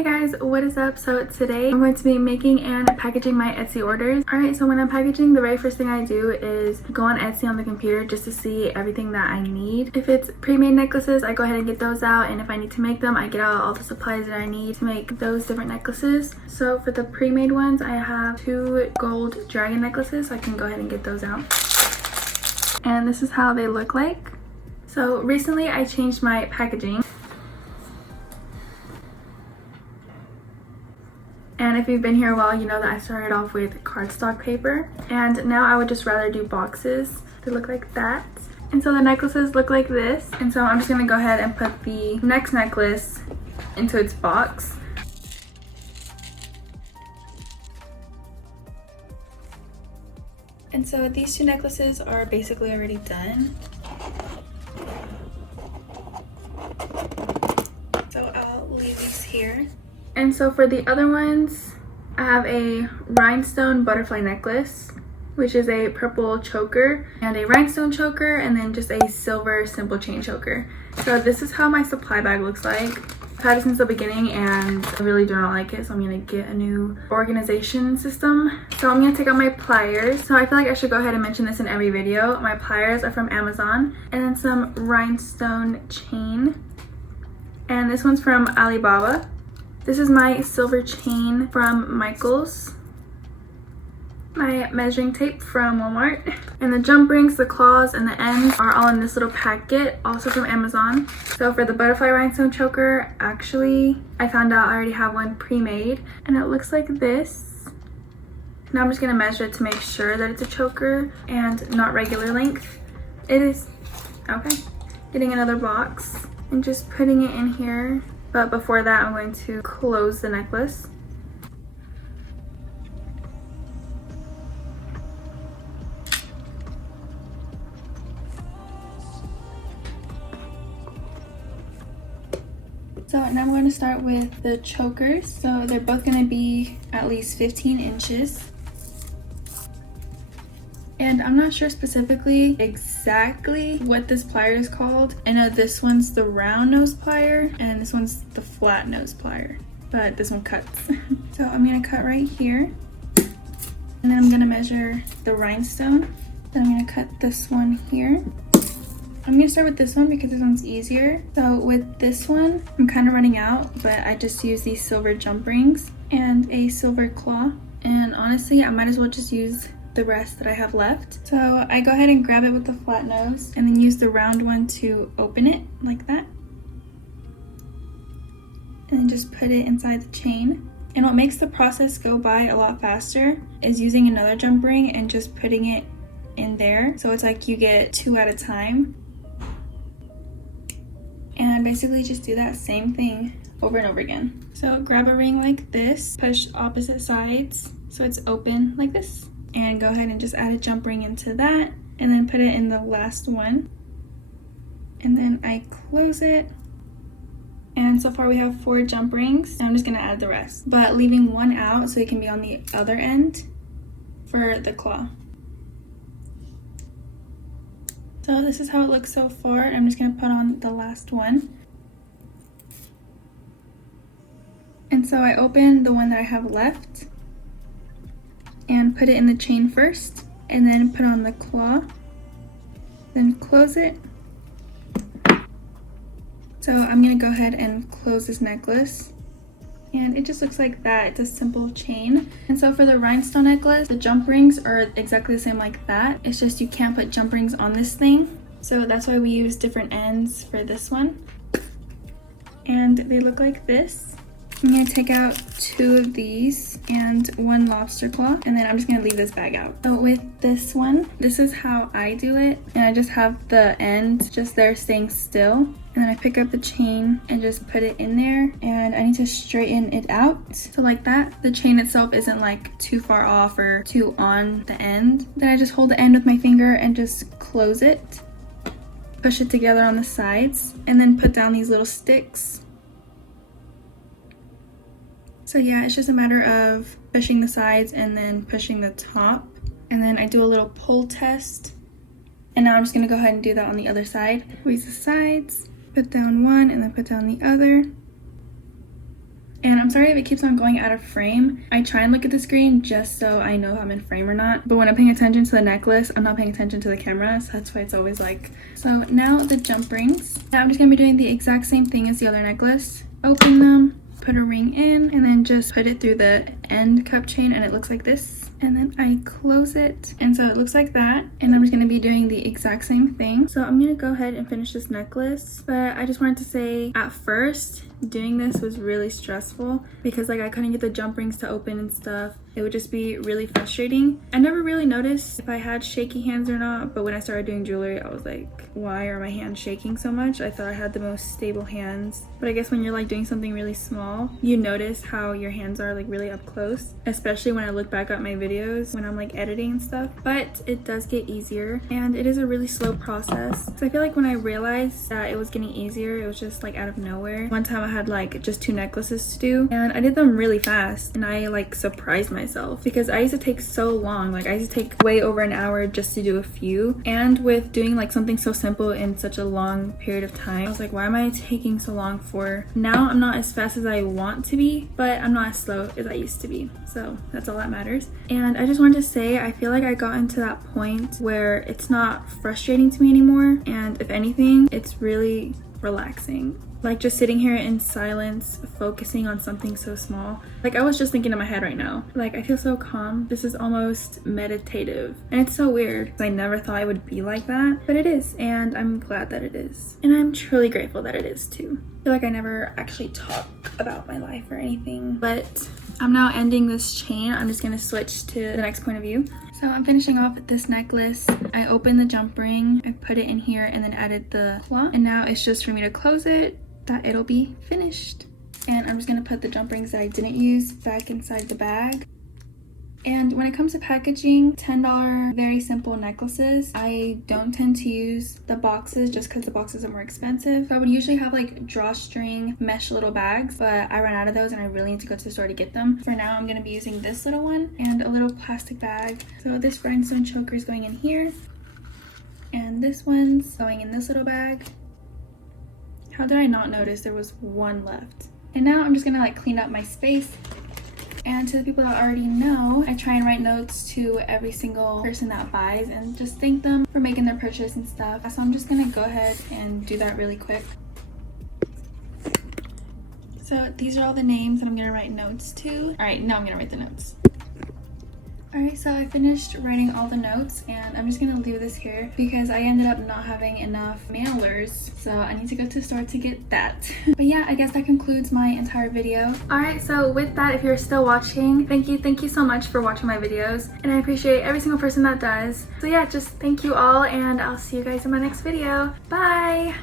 Hey guys, what is up? So today I'm going to be making and packaging my Etsy orders. Alright, so when I'm packaging, the very first thing I do is go on Etsy on the computer just to see everything that I need. If it's pre-made necklaces, I go ahead and get those out, and if I need to make them, I get out all the supplies that I need to make those different necklaces. So for the pre-made ones, I have 2 gold dragon necklaces, so I can go ahead and get those out. And this is how they look like. So recently I changed my packaging. And if you've been here a while, you know that I started off with cardstock paper. And now I would just rather do boxes. They look like that. And so the necklaces look like this. And so I'm just gonna go ahead and put the next necklace into its box. And so these 2 necklaces are basically already done. So I'll leave these here. And so for the other ones, I have a rhinestone butterfly necklace, which is a purple choker and a rhinestone choker, and then just a silver simple chain choker. So this is how my supply bag looks like. I've had it since the beginning and I really do not like it, so I'm gonna get a new organization system. So I'm gonna take out my pliers. So I feel like I should go ahead and mention this in every video. My pliers are from Amazon, and then some rhinestone chain. And this one's from Alibaba. This is my silver chain from Michaels. My measuring tape from Walmart. And the jump rings, the claws, and the ends are all in this little packet, also from Amazon. So for the butterfly rhinestone choker, actually, I found out I already have one pre-made, and it looks like this. Now I'm just gonna measure it to make sure that it's a choker and not regular length. It is. Okay. Getting another box and just putting it in here. But before that, I'm going to close the necklace. So now I'm going to start with the chokers. So they're both going to be at least 15 inches. And I'm not sure specifically exactly what this plier is called. I know this one's the round nose plier and this one's the flat nose plier, but this one cuts. So I'm gonna cut right here, and then I'm gonna measure the rhinestone. Then I'm gonna cut this one here. I'm gonna start with this one because this one's easier. So with this one, I'm kind of running out, but I just use these silver jump rings and a silver claw. And honestly, I might as well just use the rest that I have left. So I go ahead and grab it with the flat nose and then use the round one to open it like that. And then just put it inside the chain. And what makes the process go by a lot faster is using another jump ring and just putting it in there. So it's like you get 2 at a time. And basically just do that same thing over and over again. So grab a ring like this, push opposite sides so it's open like this. And go ahead and just add a jump ring into that, and then put it in the last one. And then I close it. And so far we have 4 jump rings. And I'm just gonna add the rest, but leaving one out so it can be on the other end for the claw. So this is how it looks so far. I'm just gonna put on the last one. And so I open the one that I have left and put it in the chain first, and then put on the claw, then close it. So I'm gonna go ahead and close this necklace, and it just looks like that. It's a simple chain. And so for the rhinestone necklace, the jump rings are exactly the same like that. It's just you can't put jump rings on this thing, so that's why we use different ends for this one. And they look like this. I'm gonna take out 2 of these and 1 lobster claw, and then I'm just gonna leave this bag out. So with this one, this is how I do it, and I just have the end just there staying still, and then I pick up the chain and just put it in there, and I need to straighten it out. So like that, the chain itself isn't like too far off or too on the end. Then I just hold the end with my finger and just close it, push it together on the sides, and then put down these little sticks. So yeah, it's just a matter of pushing the sides and then pushing the top. And then I do a little pull test. And now I'm just gonna go ahead and do that on the other side. Squeeze the sides, put down one and then put down the other. And I'm sorry if it keeps on going out of frame. I try and look at the screen just so I know if I'm in frame or not. But when I'm paying attention to the necklace, I'm not paying attention to the camera. So that's why it's always like. So now the jump rings. Now I'm just gonna be doing the exact same thing as the other necklace. Open them, put a ring in, and then just put it through the end cup chain, and it looks like this. And then I close it, and so it looks like that. And I'm just gonna be doing the exact same thing. So I'm gonna go ahead and finish this necklace, but I just wanted to say at first doing this was really stressful because like I couldn't get the jump rings to open and stuff. It would just be really frustrating. I never really noticed if I had shaky hands or not, but when I started doing jewelry, I was like, why are my hands shaking so much? I thought I had the most stable hands. But I guess when you're like doing something really small, you notice how your hands are like really up close, especially when I look back at my videos when I'm like editing and stuff. But it does get easier, and it is a really slow process. So I feel like when I realized that it was getting easier, it was just like out of nowhere. One time I had like just 2 necklaces to do, and I did them really fast, and I like surprised myself because I used to take so long. Like I used to take way over an hour just to do a few, and with doing like something so simple in such a long period of time, I was like, why am I taking so long for? Now I'm not as fast as I want to be, but I'm not as slow as I used to be, so that's all that matters. And I just wanted to say, I feel like I got into that point where it's not frustrating to me anymore, and if anything, it's really relaxing. Like just sitting here in silence, focusing on something so small. Like I was just thinking in my head right now, like I feel so calm. This is almost meditative, and it's so weird. I never thought it would be like that, but it is, and I'm glad that it is. And I'm truly grateful that it is too. I feel like I never actually talk about my life or anything, but I'm now ending this chain. I'm just gonna switch to the next point of view. So I'm finishing off this necklace. I opened the jump ring, I put it in here, and then added the claw. And now it's just for me to close it, that it'll be finished. And I'm just gonna put the jump rings that I didn't use back inside the bag. And when it comes to packaging, $10 very simple necklaces, I don't tend to use the boxes just because the boxes are more expensive. So I would usually have like drawstring mesh little bags, but I ran out of those and I really need to go to the store to get them. For now, I'm gonna be using this little one and a little plastic bag. So this rhinestone choker is going in here, and this one's going in this little bag. How did I not notice there was one left? And now I'm just gonna like clean up my space. And to the people that already know, I try and write notes to every single person that buys and just thank them for making their purchase and stuff. So I'm just gonna go ahead and do that really quick. So these are all the names that I'm gonna write notes to. All right, now I'm gonna write the notes. Alright, so I finished writing all the notes, and I'm just gonna leave this here because I ended up not having enough mailers, so I need to go to the store to get that. But yeah, I guess that concludes my entire video. Alright, so with that, if you're still watching, thank you so much for watching my videos, and I appreciate every single person that does. So yeah, just thank you all, and I'll see you guys in my next video. Bye!